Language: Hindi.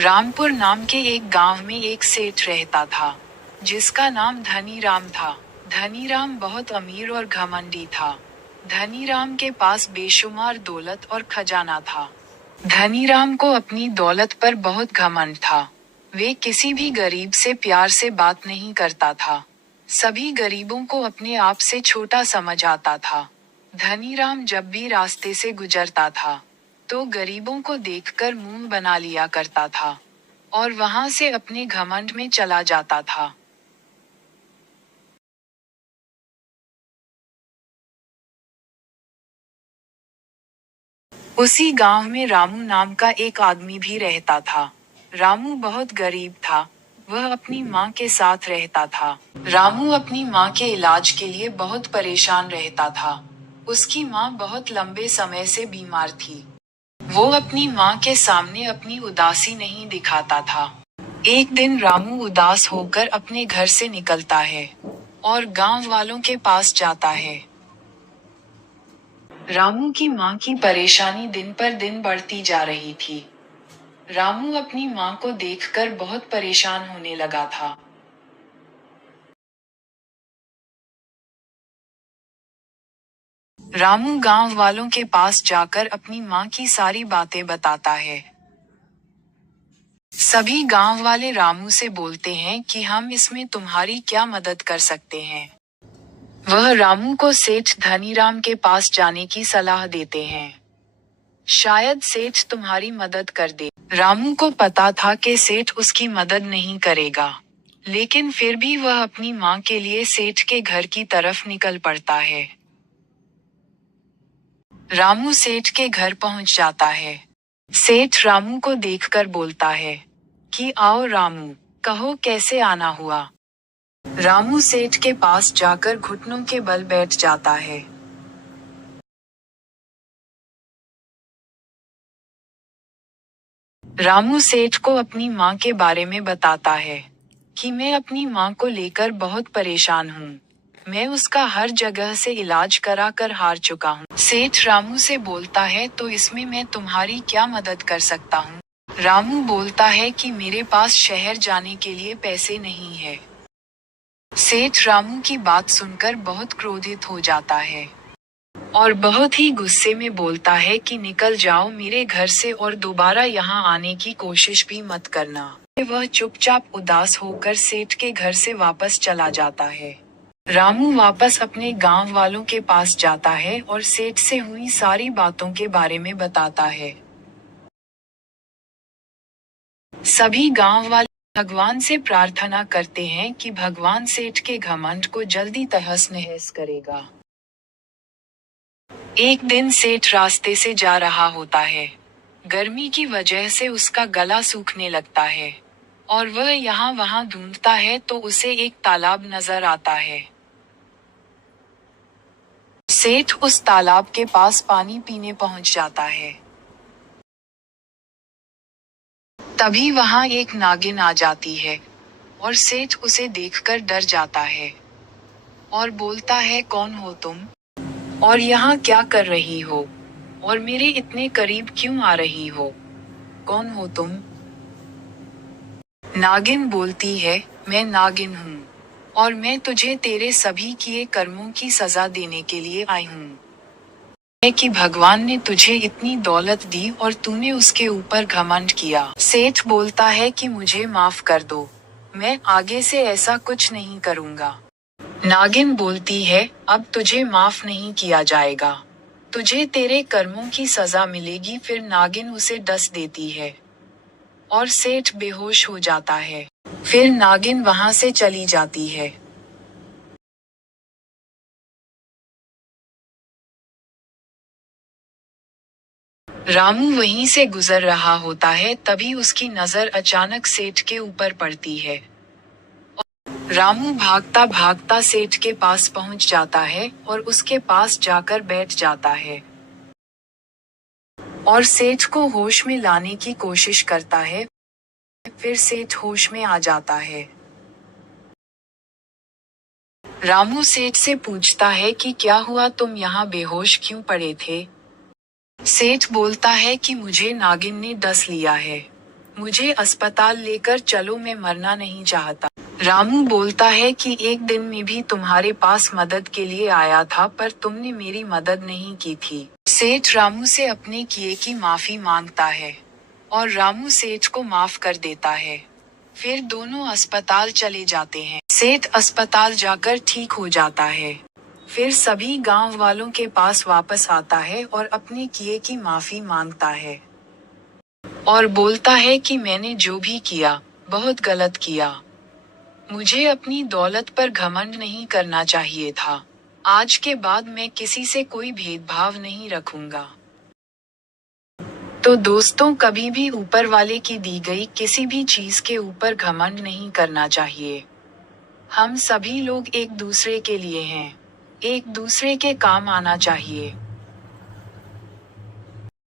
रामपुर नाम के एक गांव में एक सेठ रहता था, जिसका नाम धनीराम था। धनीराम बहुत अमीर और घमंडी था। धनीराम के पास बेशुमार दौलत और खजाना था। धनीराम को अपनी दौलत पर बहुत घमंड था। वे किसी भी गरीब से प्यार से बात नहीं करता था। सभी गरीबों को अपने आप से छोटा समझ आता था। धनीराम जब भी रास्ते से गुजरता था, तो गरीबों को देखकर मुंह बना लिया करता था और वहां से अपने घमंड में चला जाता था। उसी गांव में रामू नाम का एक आदमी भी रहता था। रामू बहुत गरीब था। वह अपनी माँ के साथ रहता था। रामू अपनी माँ के इलाज के लिए बहुत परेशान रहता था। उसकी माँ बहुत लंबे समय से बीमार थी। वो अपनी माँ के सामने अपनी उदासी नहीं दिखाता था। एक दिन रामू उदास होकर अपने घर से निकलता है और गांव वालों के पास जाता है। रामू की माँ की परेशानी दिन पर दिन बढ़ती जा रही थी। रामू अपनी माँ को देखकर बहुत परेशान होने लगा था। रामू गांव वालों के पास जाकर अपनी माँ की सारी बातें बताता है। सभी गांव वाले रामू से बोलते हैं कि हम इसमें तुम्हारी क्या मदद कर सकते हैं। वह रामू को सेठ धनीराम के पास जाने की सलाह देते हैं। शायद सेठ तुम्हारी मदद कर दे। रामू को पता था कि सेठ उसकी मदद नहीं करेगा, लेकिन फिर भी वह अपनी माँ के लिए सेठ के घर की तरफ निकल पड़ता है। रामू सेठ के घर पहुंच जाता है। सेठ रामू को देखकर बोलता है कि आओ रामू, कहो कैसे आना हुआ। रामू सेठ के पास जाकर घुटनों के बल बैठ जाता है। रामू सेठ को अपनी माँ के बारे में बताता है कि मैं अपनी माँ को लेकर बहुत परेशान हूँ। मैं उसका हर जगह से इलाज करा कर हार चुका हूँ। सेठ रामू से बोलता है तो इसमें मैं तुम्हारी क्या मदद कर सकता हूँ। रामू बोलता है कि मेरे पास शहर जाने के लिए पैसे नहीं है। सेठ रामू की बात सुनकर बहुत क्रोधित हो जाता है और बहुत ही गुस्से में बोलता है कि निकल जाओ मेरे घर से और दोबारा यहाँ आने की कोशिश भी मत करना। वह चुपचाप उदास होकर सेठ के घर से वापस चला जाता है। रामू वापस अपने गांव वालों के पास जाता है और सेठ से हुई सारी बातों के बारे में बताता है। सभी गांव वाले भगवान से प्रार्थना करते हैं कि भगवान सेठ के घमंड को जल्दी तहस नहस करेगा। एक दिन सेठ रास्ते से जा रहा होता है। गर्मी की वजह से उसका गला सूखने लगता है और वह यहाँ वहाँ ढूंढता है तो उसे एक तालाब नजर आता है। सेठ उस तालाब के पास पानी पीने पहुंच जाता है। तभी वहां एक नागिन आ जाती है और सेठ उसे देखकर डर जाता है और बोलता है कौन हो तुम और यहाँ क्या कर रही हो और मेरे इतने करीब क्यों आ रही हो, कौन हो तुम। नागिन बोलती है मैं नागिन हूँ और मैं तुझे तेरे सभी किए कर्मों की सजा देने के लिए आई हूँ। है कि भगवान ने तुझे इतनी दौलत दी और तूने उसके ऊपर घमंड किया। सेठ बोलता है कि मुझे माफ कर दो, मैं आगे से ऐसा कुछ नहीं करूँगा। नागिन बोलती है अब तुझे माफ नहीं किया जाएगा, तुझे तेरे कर्मों की सजा मिलेगी। फिर नागिन उसे डस देती है और सेठ बेहोश हो जाता है। फिर नागिन वहां से चली जाती है। रामू वहीं से गुजर रहा होता है, तभी उसकी नजर अचानक सेठ के ऊपर पड़ती है। रामू भागता भागता सेठ के पास पहुंच जाता है और उसके पास जाकर बैठ जाता है और सेठ को होश में लाने की कोशिश करता है। फिर सेठ होश में आ जाता है। रामू सेठ से पूछता है कि क्या हुआ, तुम यहाँ बेहोश क्यों पड़े थे। सेठ बोलता है कि मुझे नागिन ने डस लिया है, मुझे अस्पताल लेकर चलो, मैं मरना नहीं चाहता। रामू बोलता है कि एक दिन में भी तुम्हारे पास मदद के लिए आया था, पर तुमने मेरी मदद नहीं की थी। सेठ रामू से अपने किए की माफी मांगता है और रामू सेठ को माफ कर देता है। फिर दोनों अस्पताल चले जाते हैं। सेठ अस्पताल जाकर ठीक हो जाता है। फिर सभी गांव वालों के पास वापस आता है और अपने किए की माफी मांगता है और बोलता है कि मैंने जो भी किया, बहुत गलत किया। मुझे अपनी दौलत पर घमंड नहीं करना चाहिए था। आज के बाद मैं किसी से कोई भेदभाव नहीं रखूंगा। तो दोस्तों, कभी भी ऊपर वाले की दी गई किसी भी चीज के ऊपर घमंड नहीं करना चाहिए। हम सभी लोग एक दूसरे के लिए हैं। एक दूसरे के काम आना चाहिए।